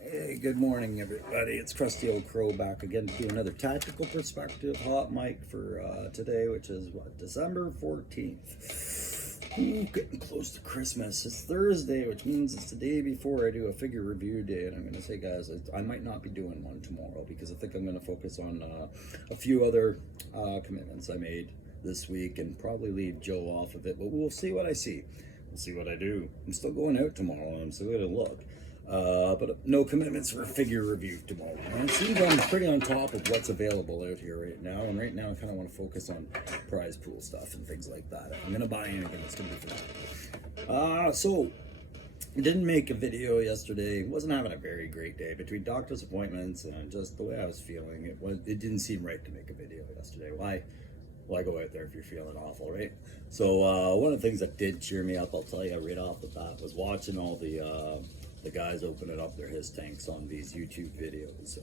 Hey, good morning, everybody. It's Crusty Old Crow back again to do another tactical perspective hot mic for today, which is what, December 14th. Ooh, getting close to Christmas. It's Thursday, which means it's the day before I do a figure review day. And I'm going to say, guys, I might not be doing one tomorrow because I think I'm going to focus on a few other commitments I made this week and probably leave Joe off of it. But we'll see what I see. We'll see what I do. I'm still going out tomorrow. I'm still going to look. But no commitments for a figure review tomorrow. And it seems I'm pretty on top of what's available out here right now. And right now I kind of want to focus on prize pool stuff and things like that. If I'm going to buy anything, it's going to be for that. So I didn't make a video yesterday. Wasn't having a very great day between doctor's appointments and just the way I was feeling. It didn't seem right to make a video yesterday. Why go out there if you're feeling awful, right? So one of the things that did cheer me up, I'll tell you right off the bat, was watching all the guys opening up their his tanks on these YouTube videos.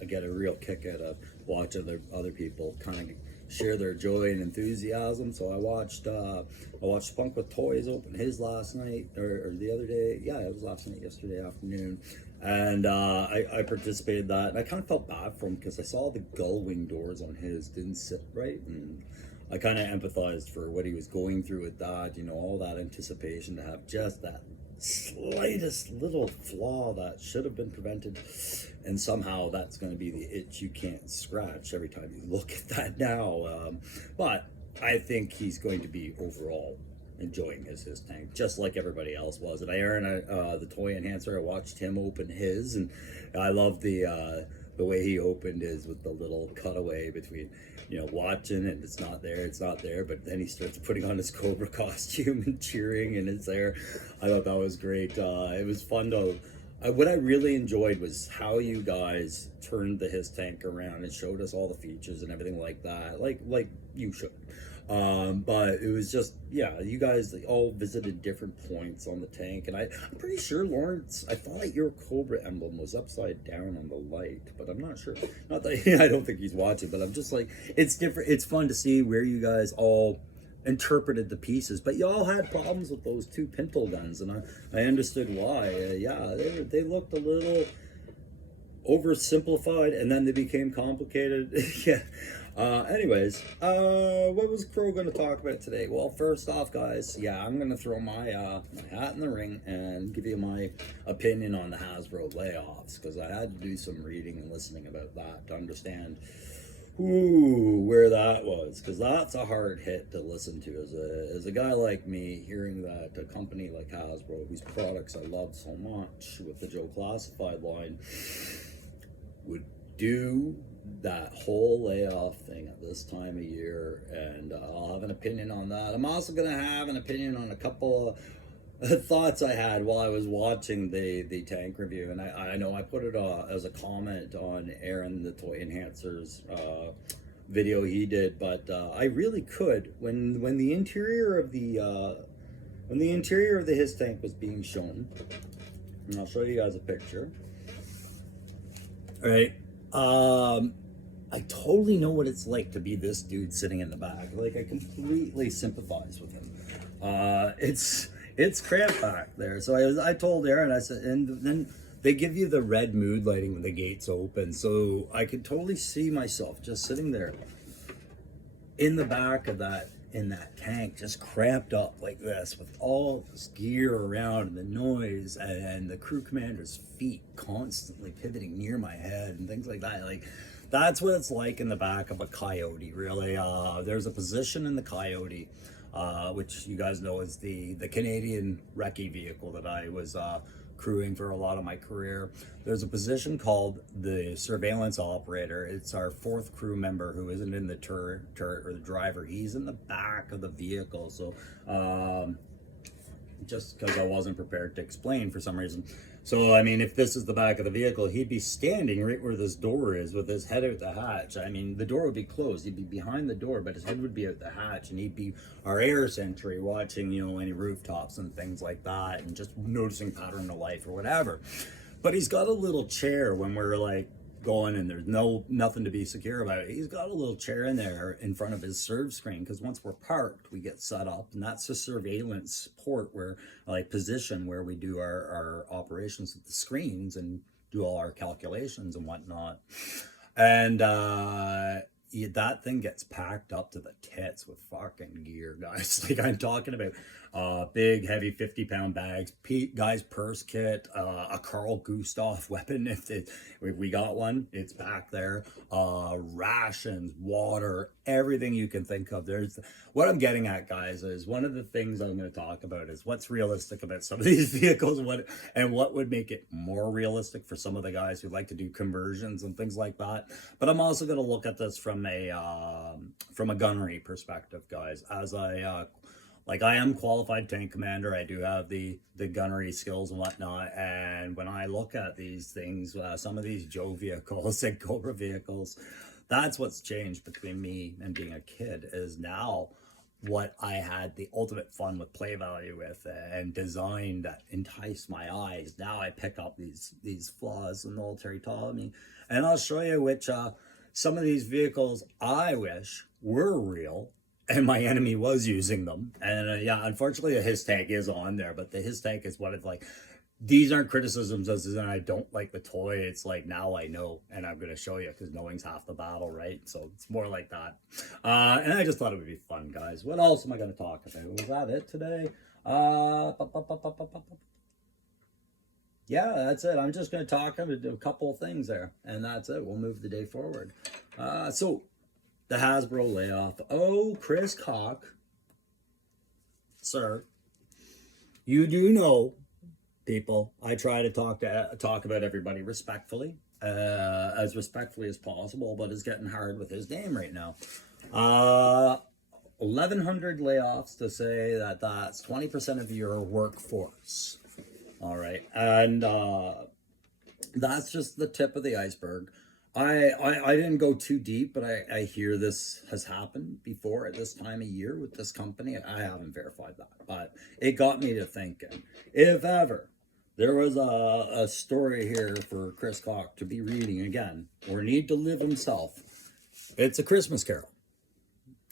I get a real kick out of watching other people kind of share their joy and enthusiasm. So I watched Punk with Toys open his last night or the other day. Yeah, it was last night, yesterday afternoon. And I participated in that, and I kind of felt bad for him because I saw the gull wing doors on his didn't sit right, and I kind of empathized for what he was going through with that, all that anticipation to have just that slightest little flaw that should have been prevented, and somehow that's going to be the itch you can't scratch every time you look at that now. But I think he's going to be overall enjoying his tank just like everybody else was. And Aaron, the toy enhancer, I watched him open his, and I love the way he opened his with the little cutaway between watching and it's not there, but then he starts putting on his Cobra costume and cheering and it's there. I thought that was great. It was fun to what I really enjoyed was how you guys turned the his tank around and showed us all the features and everything like that, like you should. But it was just, yeah, you guys all visited different points on the tank, and I'm pretty sure, Lawrence, I thought your Cobra emblem was upside down on the light, but I'm not sure. Not that I don't think he's watching, but I'm just like, it's different. It's fun to see where you guys all interpreted the pieces, but y'all had problems with those two pintle guns, and I understood why. Yeah, they looked a little oversimplified, and then they became complicated. Yeah. Anyways, what was Crow going to talk about today? Well, first off, guys, yeah, I'm going to throw my hat in the ring and give you my opinion on the Hasbro layoffs, because I had to do some reading and listening about that to understand where that was, because that's a hard hit to listen to as a guy like me, hearing that a company like Hasbro, whose products I love so much with the Joe Classified line, would do that whole layoff thing at this time of year. And I'll have an opinion on that. I'm also going to have an opinion on a couple of thoughts I had while I was watching the tank review. And I know I put it as a comment on Aaron, the Toy Enhancer's video he did, but I really could, when the interior of the his tank was being shown, and I'll show you guys a picture. All right. I totally know what it's like to be this dude sitting in the back. Like, I completely sympathize with him. It's cramped back there. So I told Aaron, I said, and then they give you the red mood lighting when the gates open. So I could totally see myself just sitting there in the back of in that tank, just cramped up like this with all this gear around and the noise and the crew commander's feet constantly pivoting near my head and things like that. Like, that's what it's like in the back of a Coyote, really. There's a position in the Coyote, which you guys know is the Canadian recce vehicle that I was crewing for a lot of my career. There's a position called the surveillance operator. It's our fourth crew member who isn't in the turret or the driver. He's in the back of the vehicle. So just because I wasn't prepared to explain for some reason. So, I mean, if this is the back of the vehicle, he'd be standing right where this door is with his head out the hatch. I mean, the door would be closed. He'd be behind the door, but his head would be out the hatch, and he'd be our air sentry watching, any rooftops and things like that, and just noticing pattern of life or whatever. But he's got a little chair when we're like going and there's nothing to be secure about it. He's got a little chair in there in front of his serve screen, because once we're parked, we get set up, and that's a surveillance port, where like position where we do our operations with the screens and do all our calculations and whatnot. And that thing gets packed up to the tits with fucking gear, guys. Like I'm talking about big, heavy 50-pound bags, guy's purse kit, a Carl Gustav weapon. If we got one, it's back there. Rations, water, everything you can think of. There's what I'm getting at, guys, is one of the things I'm going to talk about is what's realistic about some of these vehicles, what would make it more realistic for some of the guys who like to do conversions and things like that. But I'm also going to look at this from a gunnery perspective, guys, as I am qualified tank commander. I do have the gunnery skills and whatnot. And when I look at these things, some of these Joe vehicles and Cobra vehicles, that's what's changed between me and being a kid is now what I had the ultimate fun with play value with and design that enticed my eyes. Now I pick up these flaws the military taught me. And I'll show you which some of these vehicles I wish were real and my enemy was using them. And yeah, unfortunately a his tag is on there, but the his tag is what it's like. These aren't criticisms as in I don't like the toy. It's like, now I know, and I'm going to show you because knowing's half the battle, right? So it's more like that. And I just thought it would be fun, guys. What else am I going to talk about? Was that it today? Yeah, that's it. I'm just going to talk. I'm going to do a couple of things there, and that's it. We'll move the day forward. So the Hasbro layoff. Oh, Chris Koch, sir, you do know, people, I try to talk about everybody respectfully, as respectfully as possible, but it's getting hard with his name right now. 1,100 layoffs to say that that's 20% of your workforce. All right, and that's just the tip of the iceberg. I didn't go too deep, but I hear this has happened before at this time of year with this company. I haven't verified that, but it got me to thinking, if ever there was a story here for Chris Koch to be reading again, or need to live himself, it's A Christmas Carol.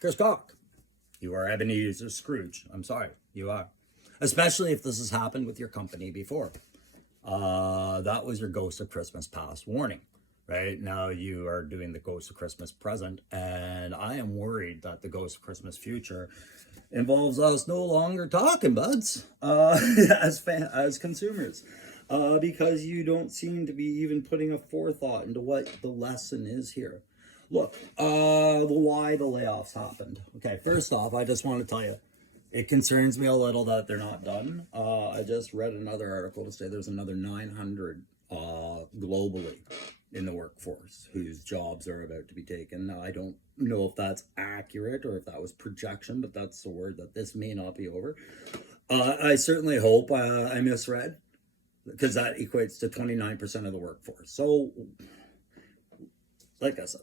Chris Koch, you are Ebenezer Scrooge. I'm sorry, you are. Especially if this has happened with your company before. That was your Ghost of Christmas Past warning. Right now you are doing the Ghost of Christmas Present, and I am worried that the Ghost of Christmas Future involves us no longer talking, buds, as consumers, because you don't seem to be even putting a forethought into what the lesson is here. Look, why the layoffs happened. Okay, first off, I just want to tell you, it concerns me a little that they're not done. I just read another article to say there's another 900 globally in the workforce whose jobs are about to be taken. Now, I don't know if that's accurate or if that was projection, but that's the word, that this may not be over. I certainly hope I misread, because that equates to 29% of the workforce. So, like I said,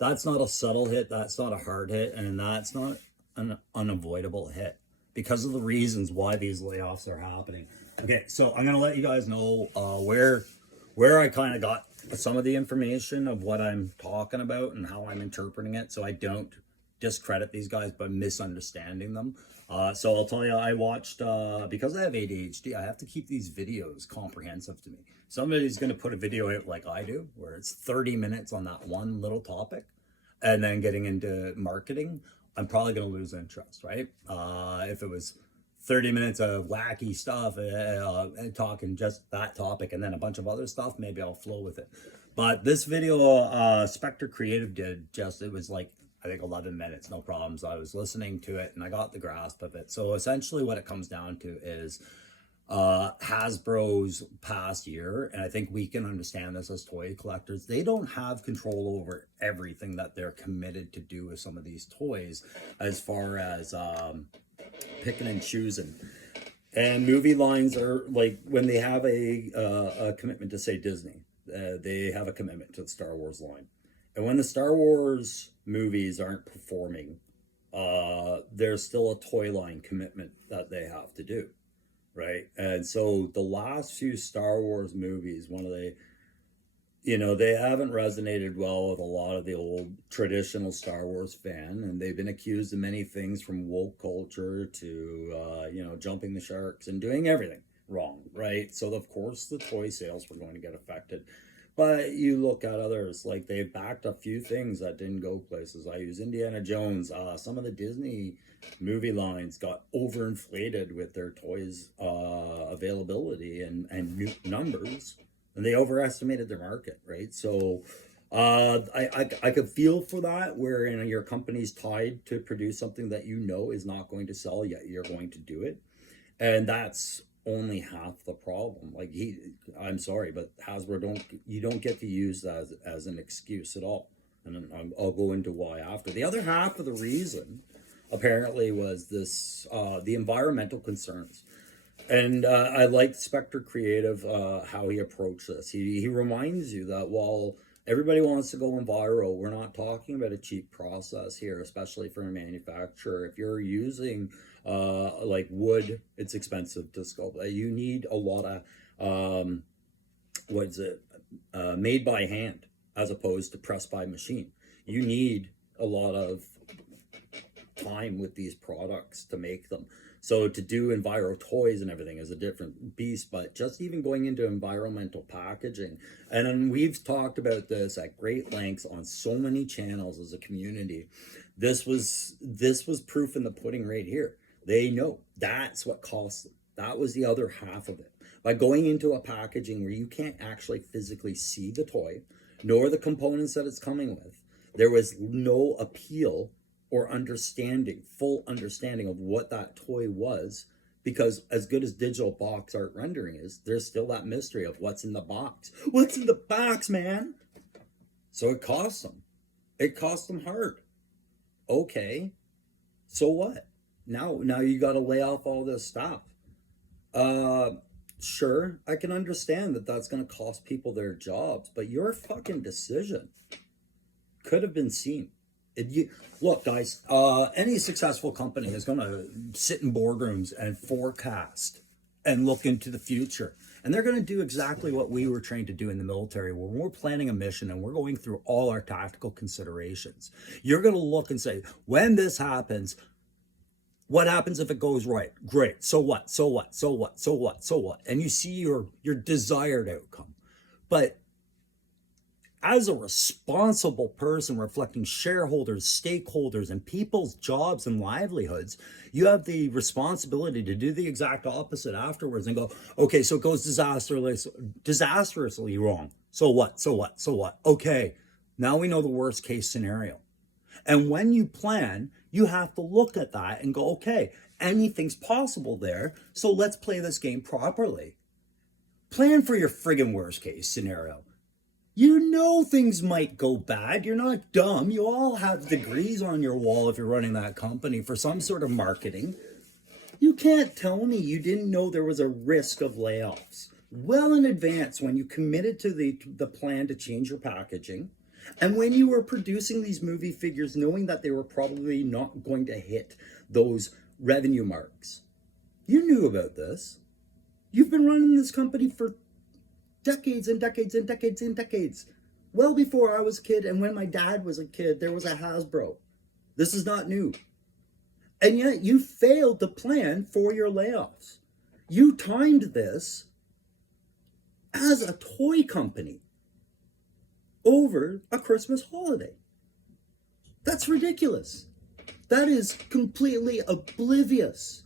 that's not a subtle hit, that's not a hard hit, and that's not an unavoidable hit because of the reasons why these layoffs are happening. Okay, so I'm going to let you guys know where I kind of got some of the information of what I'm talking about and how I'm interpreting it, so I don't discredit these guys by misunderstanding them. So I'll tell you, I watched, because I have ADHD, I have to keep these videos comprehensive to me. Somebody's going to put a video out like I do, where it's 30 minutes on that one little topic, and then getting into marketing, I'm probably going to lose interest, right? If it was 30 minutes of wacky stuff and talking just that topic and then a bunch of other stuff, maybe I'll flow with it. But this video, Spectre Creative did it was like, I think 11 minutes, no problems. I was listening to it and I got the grasp of it. So essentially what it comes down to is Hasbro's past year, and I think we can understand this as toy collectors, they don't have control over everything that they're committed to do with some of these toys as far as picking and choosing. And movie lines are like, when they have a commitment to, say, Disney, they have a commitment to the Star Wars line. And when the Star Wars movies aren't performing, there's still a toy line commitment that they have to do, right? And so the last few Star Wars movies, they haven't resonated well with a lot of the old traditional Star Wars fan, and they've been accused of many things from woke culture to, jumping the sharks and doing everything, wrong, right? So of course the toy sales were going to get affected. But you look at others, like they've backed a few things that didn't go places. I use Indiana Jones. Some of the Disney movie lines got overinflated with their toys availability and new numbers, and they overestimated their market, right? So I could feel for that, where your company's tied to produce something that you know is not going to sell, yet you're going to do it, and that's only half the problem. Like I'm sorry, but Hasbro don't get to use that as an excuse at all, and I'll go into why after. The other half of the reason apparently was this the environmental concerns. And I liked Spectre Creative, how he approached this. He reminds you that while everybody wants to go enviro, we're not talking about a cheap process here, especially for a manufacturer. If you're using like wood, it's expensive to sculpt. You need a lot of what is it, made by hand as opposed to pressed by machine. You need a lot of time with these products to make them. So to do enviro toys and everything is a different beast, but just even going into environmental packaging, and then we've talked about this at great lengths on so many channels as a community. This was proof in the pudding right here. They know that's what costs them. That was the other half of it. By going into a packaging where you can't actually physically see the toy, nor the components that it's coming with, there was no appeal or understanding, full understanding of what that toy was, because as good as digital box art rendering is, there's still that mystery of what's in the box. What's in the box, man? So it costs them. It costs them hard. Okay, so what? Now you got to lay off all this stuff. Sure, I can understand that that's going to cost people their jobs, but your fucking decision could have been seen. Look, guys, any successful company is going to sit in boardrooms and forecast and look into the future. And they're going to do exactly what we were trained to do in the military, where we're planning a mission and we're going through all our tactical considerations. You're going to look and say, when this happens, what happens if it goes right? Great. So what? So what? So what? So what? So what? And you see your desired outcome. But as a responsible person reflecting shareholders, stakeholders, and people's jobs and livelihoods, you have the responsibility to do the exact opposite afterwards and go, okay, so it goes disastrously wrong. So what? So what? So what? Okay, now we know the worst case scenario. And when you plan, you have to look at that and go, okay, anything's possible there, so let's play this game properly. Plan for your friggin' worst case scenario. You know things might go bad. You're not dumb. You all have degrees on your wall if you're running that company for some sort of marketing. You can't tell me you didn't know there was a risk of layoffs well in advance when you committed to the plan to change your packaging, and when you were producing these movie figures knowing that they were probably not going to hit those revenue marks. You knew about this. You've been running this company for decades and decades and decades and decades. Well before I was a kid, and when my dad was a kid, there was a Hasbro. This is not new. And yet you failed to plan for your layoffs. You timed this as a toy company over a Christmas holiday. That's ridiculous. That is completely oblivious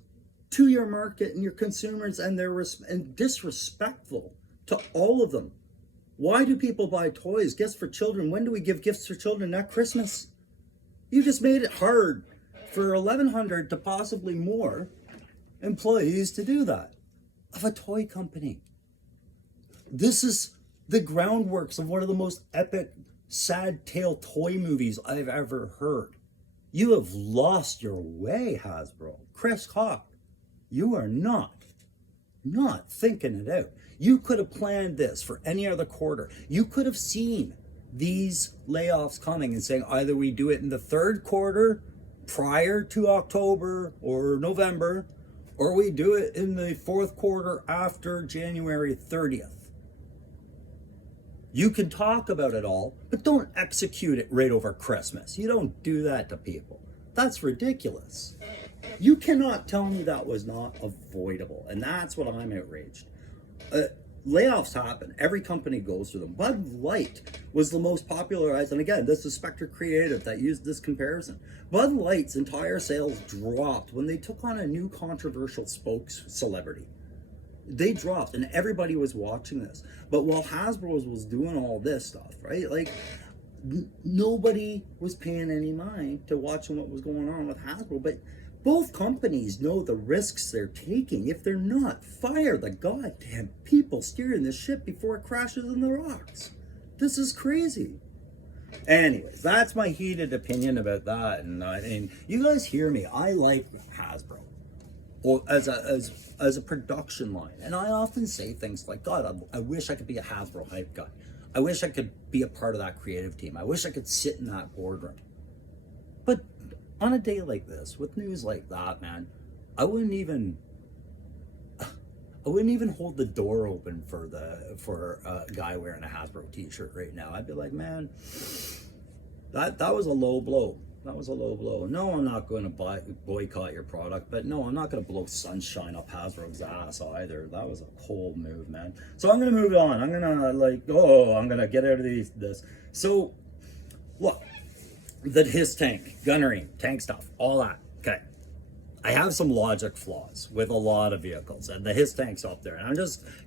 to your market and your consumers, and and disrespectful to all of them. Why do people buy toys? Gifts for children. When do we give gifts for children? Not Christmas. You just made it hard for 1,100 to possibly more employees to do that, of a toy company. This is the groundworks of one of the most epic, sad tale toy movies I've ever heard. You have lost your way, Hasbro. Chris Hawk, you are not thinking it out. You could have planned this for any other quarter. You could have seen these layoffs coming and saying either we do it in the third quarter prior to October or November, or we do it in the fourth quarter after January 30th. You can talk about it all, but don't execute it right over Christmas. You don't do that to people. That's ridiculous. You cannot tell me that was not avoidable, and that's what I'm outraged. Layoffs happen. Every company goes through them. Bud Light was the most popularized, and again, this is Spectre Creative that used this comparison. Bud Light's entire sales dropped when they took on a new controversial spokes celebrity. They dropped, and everybody was watching this. But while Hasbro was doing all this stuff, right? Like, nobody was paying any mind to watching what was going on with Hasbro. But both companies know the risks they're taking. If they're not, fire the goddamn people steering the ship before it crashes in the rocks. This is crazy. Anyways, that's my heated opinion about that. And you guys hear me. I like Hasbro, or as a production line, and I often say things like, God, I wish I could be a Hasbro hype guy. I wish I could be a part of that creative team. I wish I could sit in that boardroom. But on a day like this, with news like that, man, I wouldn't even hold the door open for a guy wearing a Hasbro t-shirt right now. I'd be like, man, that was a low blow. That was a low blow. No, I'm not going to boycott your product, but no, I'm not going to blow sunshine up Hasbro's ass either. That was a cold move, man. So I'm going to move on. I'm going to get out of this. So, look, his tank, gunnery, tank stuff, all that. Okay. I have some logic flaws with a lot of vehicles, and the his tank's up there. And I'm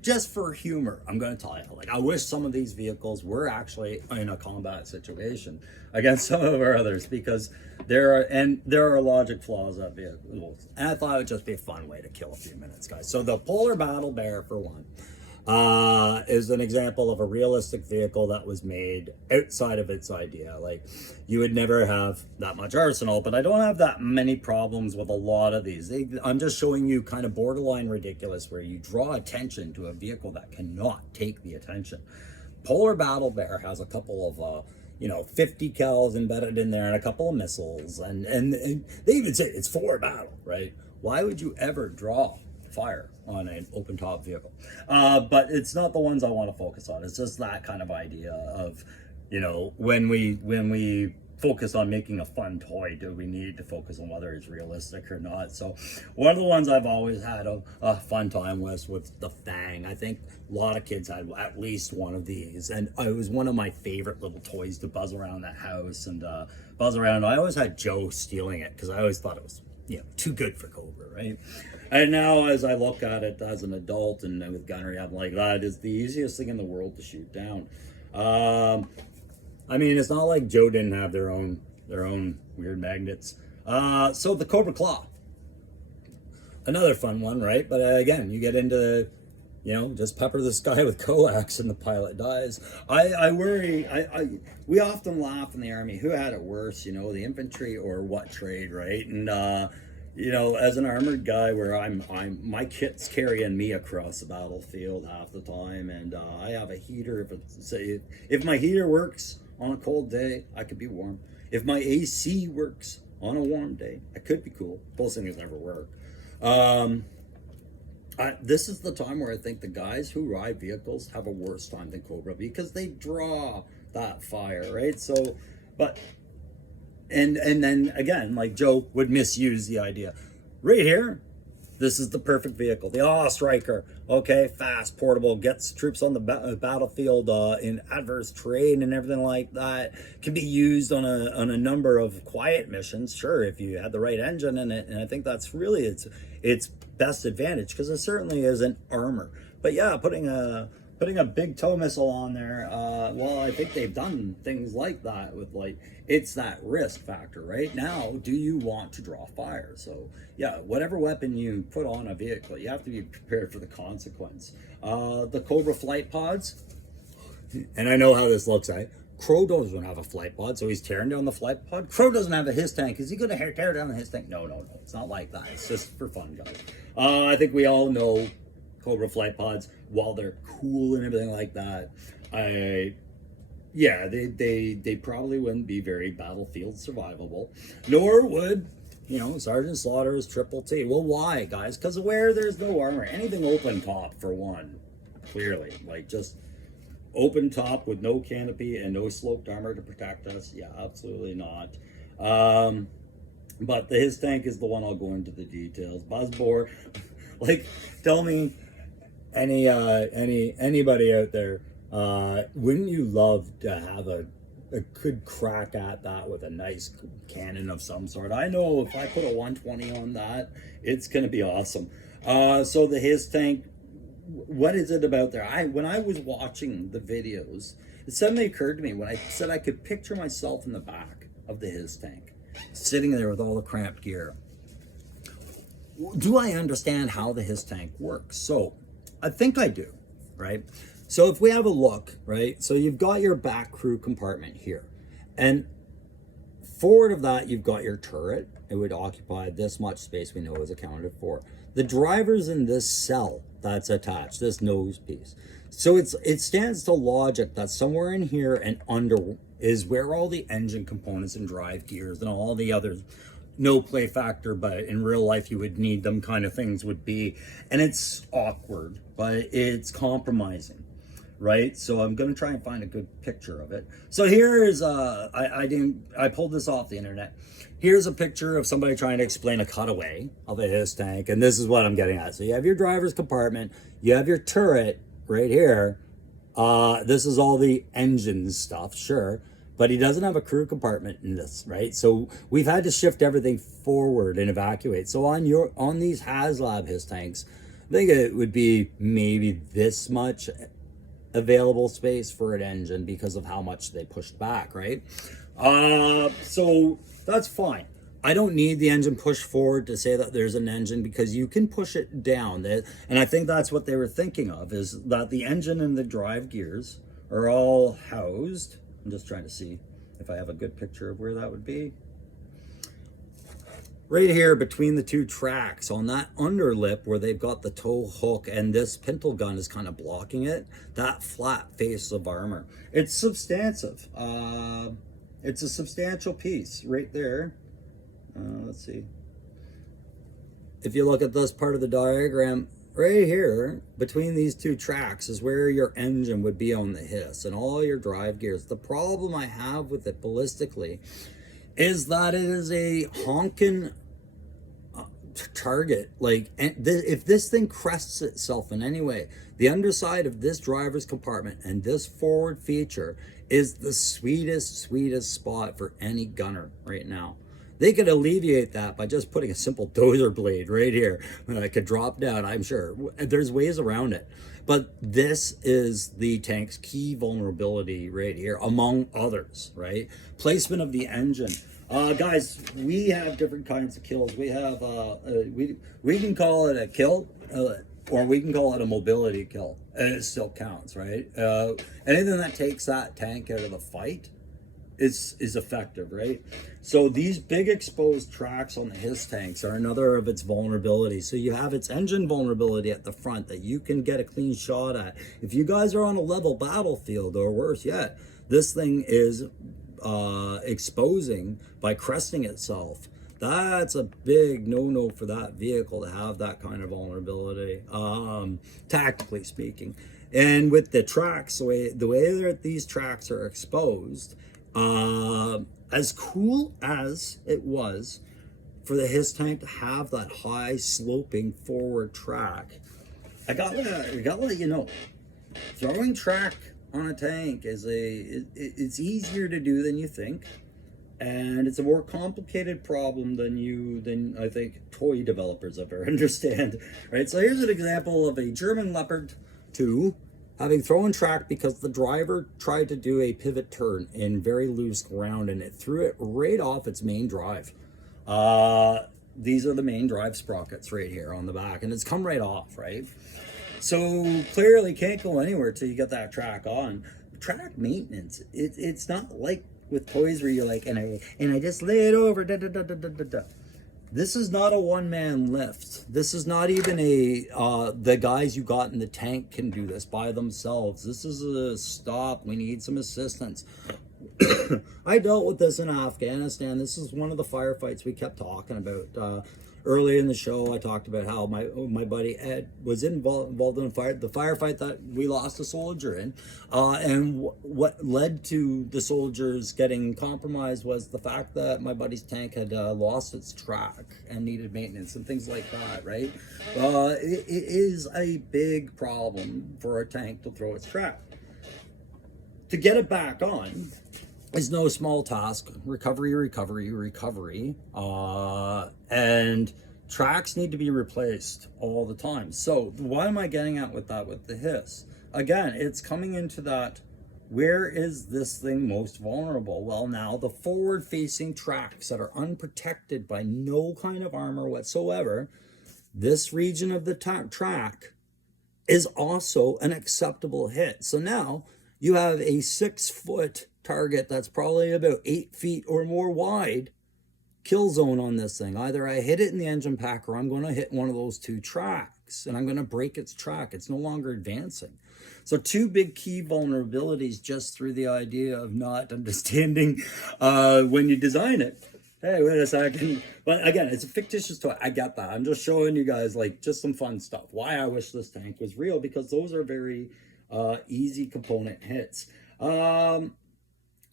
just for humor, I'm going to tell you, like, I wish some of these vehicles were actually in a combat situation against some of our others, because there are logic flaws of vehicles. And I thought it would just be a fun way to kill a few minutes, guys. So the Polar Battle Bear, for one, is an example of a realistic vehicle that was made outside of its idea. Like, you would never have that much arsenal, but I don't have that many problems with a lot of these. I'm just showing you kind of borderline ridiculous, where you draw attention to a vehicle that cannot take the attention. Polar Battle Bear has a couple of 50 cals embedded in there and a couple of missiles, and they even say it's for battle, right? Why would you ever draw fire on an open top vehicle? But it's not the ones I want to focus on. It's just that kind of idea of, when we focus on making a fun toy, do we need to focus on whether it's realistic or not? So one of the ones I've always had a fun time with the Fang. I think a lot of kids had at least one of these, and it was one of my favorite little toys to buzz around the house and buzz around. I always had Joe stealing it because I always thought it was too good for Cobra, right? And now as I look at it as an adult and with gunnery, I'm like, that is the easiest thing in the world to shoot down. I mean, it's not like Joe didn't have their own weird magnets. So the Cobra Claw, another fun one, right? But again, you get into, just pepper the sky with coax and the pilot dies. I worry. We often laugh in the Army, who had it worse, the infantry or what trade, right? And as an armored guy, where my kit's carrying me across the battlefield half the time, and I have a heater. If my heater works on a cold day, I could be warm. If my AC works on a warm day, I could be cool. Those things never work. This is the time where I think the guys who ride vehicles have a worse time than Cobra, because they draw that fire, right? So, but and then again, like, Joe would misuse the idea. Right here, this is the perfect vehicle. The Striker, okay, fast, portable, gets troops on the battlefield in adverse terrain and everything like that. Can be used on a number of quiet missions, sure, if you had the right engine in it. And I think that's really its best advantage, because it certainly isn't armor. But yeah, putting a big tow missile on there, well, I think they've done things like that with, like, it's that risk factor, right? Now, do you want to draw fire? So yeah, whatever weapon you put on a vehicle, you have to be prepared for the consequence. The Cobra flight pods, and I know how this looks, right? Crow doesn't have a flight pod, so he's tearing down the flight pod. Crow doesn't have a his tank. Is he going to tear down his tank? No. It's not like that. It's just for fun, guys. I think we all know Cobra flight pods, while they're cool and everything like that, they probably wouldn't be very battlefield survivable, nor would Sergeant Slaughter's Triple T. Well, why, guys? Because where there's no armor, anything open top, for one, clearly, like, just open top with no canopy and no sloped armor to protect us, yeah, absolutely not. But his tank is the one I'll go into the details. Buzzbore, like, tell me, anybody out there, wouldn't you love to have a good crack at that with a nice cannon of some sort? I know if I put a 120 on that, it's gonna be awesome. So the his tank, what is it about there? When I was watching the videos, it suddenly occurred to me when I said I could picture myself in the back of the his tank, sitting there with all the cramped gear. Do I understand how the his tank works? So I think I do, right? So if we have a look, right? So you've got your back crew compartment here, and forward of that, you've got your turret. It would occupy this much space, we know is accounted for. The driver's in this cell that's attached, this nose piece. So it stands to logic that somewhere in here and under is where all the engine components and drive gears and all the other no play factor, but in real life you would need them kind of things would be. And it's awkward, but it's compromising, right? So I'm going to try and find a good picture of it. So here's I pulled this off the internet. Here's a picture of somebody trying to explain a cutaway of a his tank, and this is what I'm getting at. So you have your driver's compartment, you have your turret right here. This is all the engine stuff, sure, but he doesn't have a crew compartment in this, right? So we've had to shift everything forward and evacuate. So on these HasLab his tanks, I think it would be maybe this much available space for an engine because of how much they pushed back, right? So that's fine. I don't need the engine pushed forward to say that there's an engine, because you can push it down. And I think that's what they were thinking of, is that the engine and the drive gears are all housed. I'm just trying to see if I have a good picture of where that would be. Right here between the two tracks on that underlip where they've got the tow hook and this pintle gun is kind of blocking it, that flat face of armor. It's substantive. It's a substantial piece right there. Let's see. If you look at this part of the diagram, right here between these two tracks is where your engine would be on the hiss and all your drive gears. The problem I have with it ballistically is that it is a honking target. Like, if this thing crests itself in any way, the underside of this driver's compartment and this forward feature is the sweetest spot for any gunner right now. They could alleviate that by just putting a simple dozer blade right here that could drop down. I'm sure there's ways around it, but this is the tank's key vulnerability right here, among others, right? Placement of the engine. Guys, we have different kinds of kills. We have we can call it a kill, or we can call it a mobility kill, and it still counts, right? Anything that takes that tank out of the fight is effective, right? So these big exposed tracks on the his tanks are another of its vulnerabilities. So you have its engine vulnerability at the front that you can get a clean shot at. If you guys are on a level battlefield, or worse yet, this thing is exposing by cresting itself. That's a big no-no for that vehicle to have that kind of vulnerability, tactically speaking. And with the tracks, the way that these tracks are exposed, as cool as it was for the his tank to have that high sloping forward track, I gotta let you know, throwing track on a tank is it's easier to do than you think, and it's a more complicated problem than I think toy developers ever understand, right? So here's an example of a German Leopard 2 having thrown track because the driver tried to do a pivot turn in very loose ground and it threw it right off its main drive. These are the main drive sprockets right here on the back, and it's come right off, right? So clearly can't go anywhere till you get that track on. Track maintenance, it's not like with toys where you're like, and I just lay it over, da da da da da da da. This is not a one-man lift. This is not even the guys you got in the tank can do this by themselves. This is a stop. We need some assistance. I dealt with this in Afghanistan. This is one of the firefights we kept talking about. Early in the show, I talked about how my buddy Ed was involved in a fire, the firefight that we lost a soldier in, and what led to the soldiers getting compromised was the fact that my buddy's tank had lost its track and needed maintenance and things like that. Right? It is a big problem for a tank to throw its track. To get it back on is no small task. Recovery, and tracks need to be replaced all the time. So what am I getting at with that, with the hiss? Again, it's coming into that, where is this thing most vulnerable? Well, now the forward facing tracks that are unprotected by no kind of armor whatsoever, this region of the track is also an acceptable hit. So now you have a 6-foot target that's probably about 8 feet or more wide kill zone on this thing. Either I hit it in the engine pack or I'm going to hit one of those two tracks and I'm going to break its track. It's no longer advancing. So two big key vulnerabilities just through the idea of not understanding when you design it. Hey, wait a second. But again, it's a fictitious toy. I get that. I'm just showing you guys like just some fun stuff. Why I wish this tank was real, because those are very easy component hits.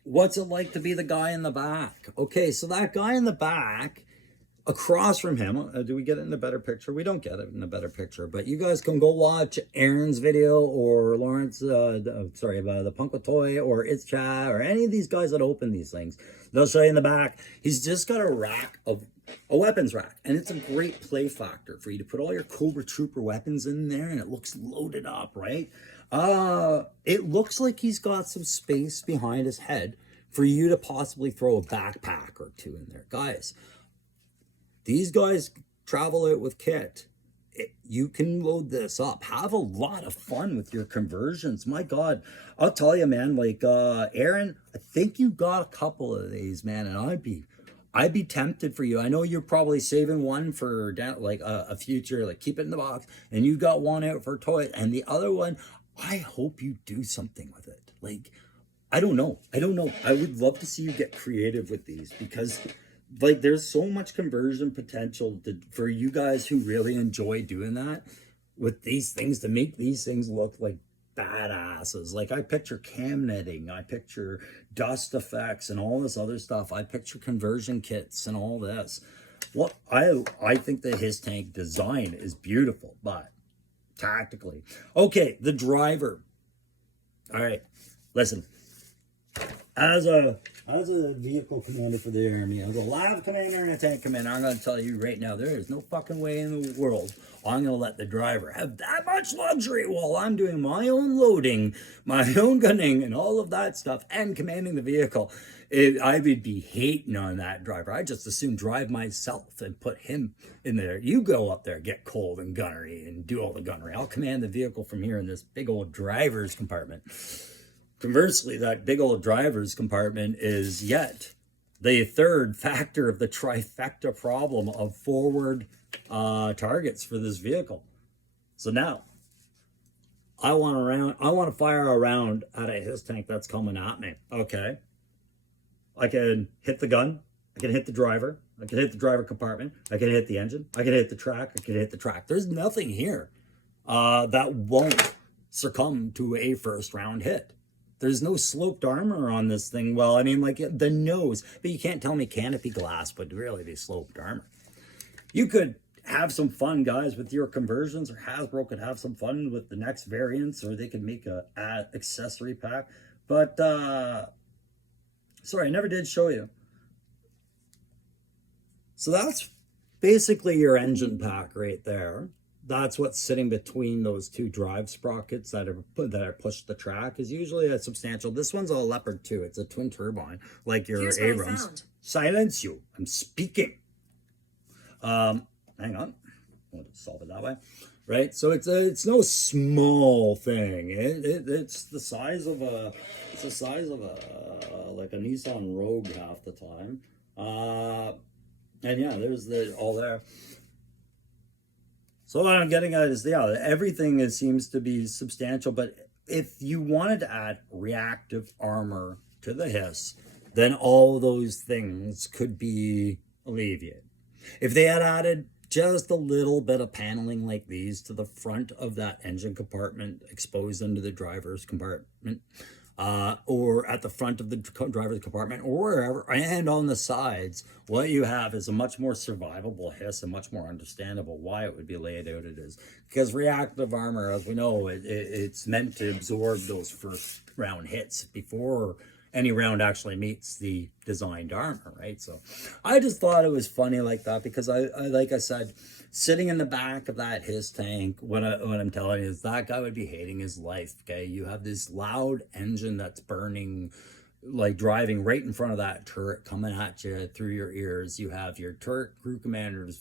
What's it like to be the guy in the back? Okay, so that guy in the back, across from him, do we get it in a better picture? We don't get it in a better picture, but you guys can go watch Aaron's video or Lawrence, the Punk with Toy or It's Chat or any of these guys that open these things. They'll show you in the back. He's just got a weapons rack, and it's a great play factor for you to put all your Cobra Trooper weapons in there, and it looks loaded up, right? It looks like he's got some space behind his head for you to possibly throw a backpack or two in there. Guys, these guys travel out with kit. You can load this up. Have a lot of fun with your conversions. My God, I'll tell you, man, like, Aaron, I think you got a couple of these, man, and I'd be tempted for you. I know you're probably saving one for like a future, like keep it in the box, and you got one out for a toy, and the other one, I hope you do something with it. Like, I don't know. I would love to see you get creative with these, because like there's so much conversion potential for you guys who really enjoy doing that with these things, to make these things look like badasses. Like I picture cam netting, I picture dust effects and all this other stuff. I picture conversion kits and all this. Well, I think that his tank design is beautiful, but tactically. Okay, the driver. All right, listen. As a vehicle commander for the Army, as a live commander and a tank commander, I'm going to tell you right now, there is no fucking way in the world I'm going to let the driver have that much luxury while I'm doing my own loading, my own gunning, and all of that stuff, and commanding the vehicle. I would be hating on that driver. I just as soon drive myself and put him in there. You go up there, get cold and gunnery, and do all the gunnery. I'll command the vehicle from here in this big old driver's compartment. Conversely, that big old driver's compartment is yet the third factor of the trifecta problem of forward targets for this vehicle. So now, I want to fire a round out of his tank that's coming at me. Okay, I can hit the gun, I can hit the driver, I can hit the driver compartment, I can hit the engine, I can hit the track, I can hit the track. There's nothing here that won't succumb to a first round hit. There's no sloped armor on this thing. Well, I mean, like the nose, but you can't tell me canopy glass would really be sloped armor. You could have some fun, guys, with your conversions, or Hasbro could have some fun with the next variants, or they could make a accessory pack. But, sorry, I never did show you. So that's basically your engine pack right there. That's what's sitting between those two drive sprockets that are pushed the track, is usually a substantial. This one's a Leopard 2. It's a twin turbine, like your Abrams. Silence you. I'm speaking. Hang on. We'll just solve it that way, right? So it's no small thing. It's the size of a like a Nissan Rogue half the time. And yeah, there's all there. So what I'm getting at is, yeah, everything seems to be substantial, but if you wanted to add reactive armor to the hiss, then all those things could be alleviated. If they had added just a little bit of paneling like these to the front of that engine compartment exposed into the driver's compartment, or at the front of the driver's compartment or wherever, and on the sides, what you have is a much more survivable hiss and much more understandable why it would be laid out it is. Because reactive armor, as we know, it's meant to absorb those first round hits before any round actually meets the designed armor, right? So I just thought it was funny like that, because I like I said, sitting in the back of that his tank, what I'm telling you is that guy would be hating his life. Okay, you have this loud engine that's burning, like driving right in front of that turret, coming at you through your ears. You have your turret crew commanders,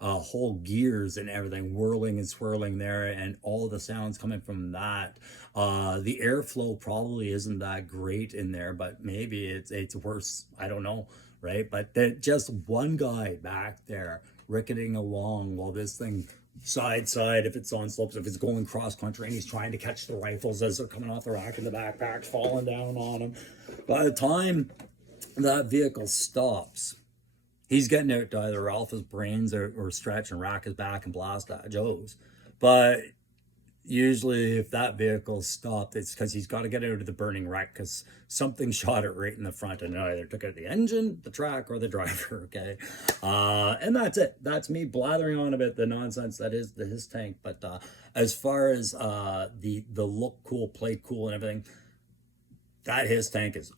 whole gears and everything whirling and swirling there, and all the sounds coming from that. The airflow probably isn't that great in there, but maybe it's worse, I don't know, right? But just one guy back there ricketing along while this thing side, if it's on slopes, if it's going cross country, and he's trying to catch the rifles as they're coming off the rack, and the backpack's falling down on him. By the time that vehicle stops, he's getting out to either Ralph his brains or stretch and rack his back and blast at Joe's. But usually if that vehicle stopped, it's because he's got to get out of the burning wreck, because something shot it right in the front and either took out the engine, the track, or the driver. Okay, and that's it. That's me blathering on about the nonsense that is his tank. But as far as the look cool, play cool, and everything, that his tank is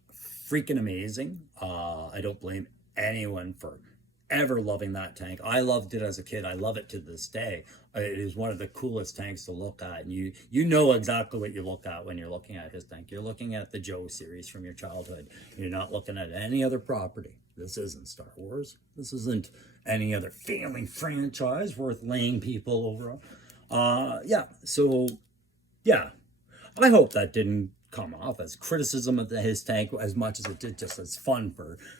freaking amazing. I don't blame anyone for ever loving that tank. I loved it as a kid. I love it to this day. It is one of the coolest tanks to look at, and you know exactly what you look at when you're looking at his tank. You're looking at the Joe series from your childhood. You're not looking at any other property. This isn't Star Wars. This isn't any other failing franchise worth laying people over. Yeah, so yeah, I hope that didn't come off as criticism of his tank as much as it did just as fun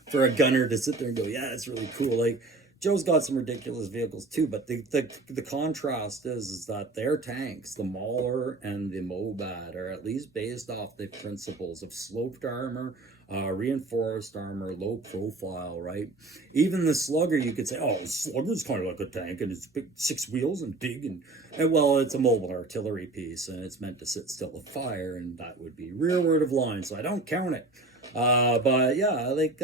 for a gunner to sit there and go, yeah, it's really cool. Like, Joe's got some ridiculous vehicles too, but the contrast is that their tanks, the Mauler and the Mobat, are at least based off the principles of sloped armor, reinforced armor, low profile, right? Even the Slugger, you could say, oh, the Slugger's kind of like a tank, and it's big, 6 wheels and big, and well, it's a mobile artillery piece, and it's meant to sit still with fire, and that would be rearward of line, so I don't count it. But yeah, like,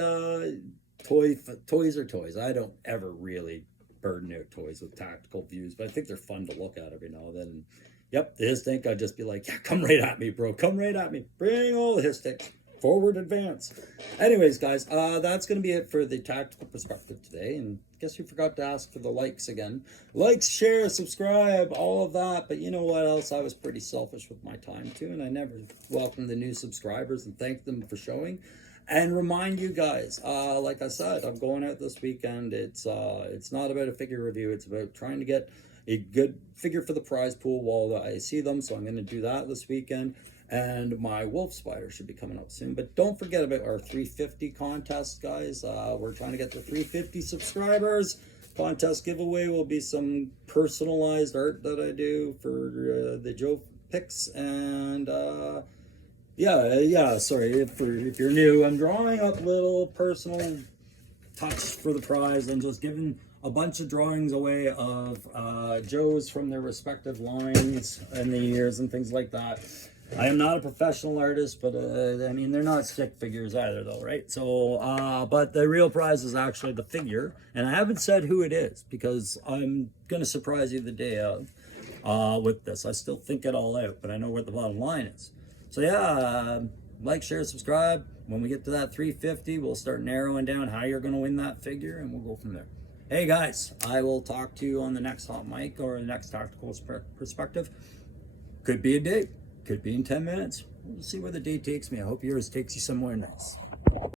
toys are toys. I don't ever really burden out toys with tactical views, but I think they're fun to look at every now and then. Yep, the his tank, I'd just be like, yeah, come right at me, bro. Come right at me. Bring all the his tank. Forward advance. Anyways, guys, that's going to be it for the tactical perspective today. And I guess you forgot to ask for the likes again. Likes, share, subscribe, all of that. But you know what else? I was pretty selfish with my time too, and I never welcomed the new subscribers and thanked them for showing. And remind you guys, like I said, I'm going out this weekend. It's not about a figure review. It's about trying to get a good figure for the prize pool while I see them. So I'm going to do that this weekend. And my wolf spider should be coming up soon. But don't forget about our 350 contest, guys. We're trying to get to 350 subscribers. Contest giveaway will be some personalized art that I do for the Joe picks. And yeah, sorry, if you're new, I'm drawing up little personal touch for the prize and just giving a bunch of drawings away of Joes from their respective lines and the years and things like that. I am not a professional artist, but I mean, they're not stick figures either though, right? So, but the real prize is actually the figure, and I haven't said who it is because I'm going to surprise you the day of with this. I still think it all out, but I know where the bottom line is. So yeah, like, share, subscribe. When we get to that 350, we'll start narrowing down how you're going to win that figure, and we'll go from there. Hey guys, I will talk to you on the next hot mic or the next tactical perspective. Could be a day. Could be in 10 minutes. We'll see where the day takes me. I hope yours takes you somewhere nice.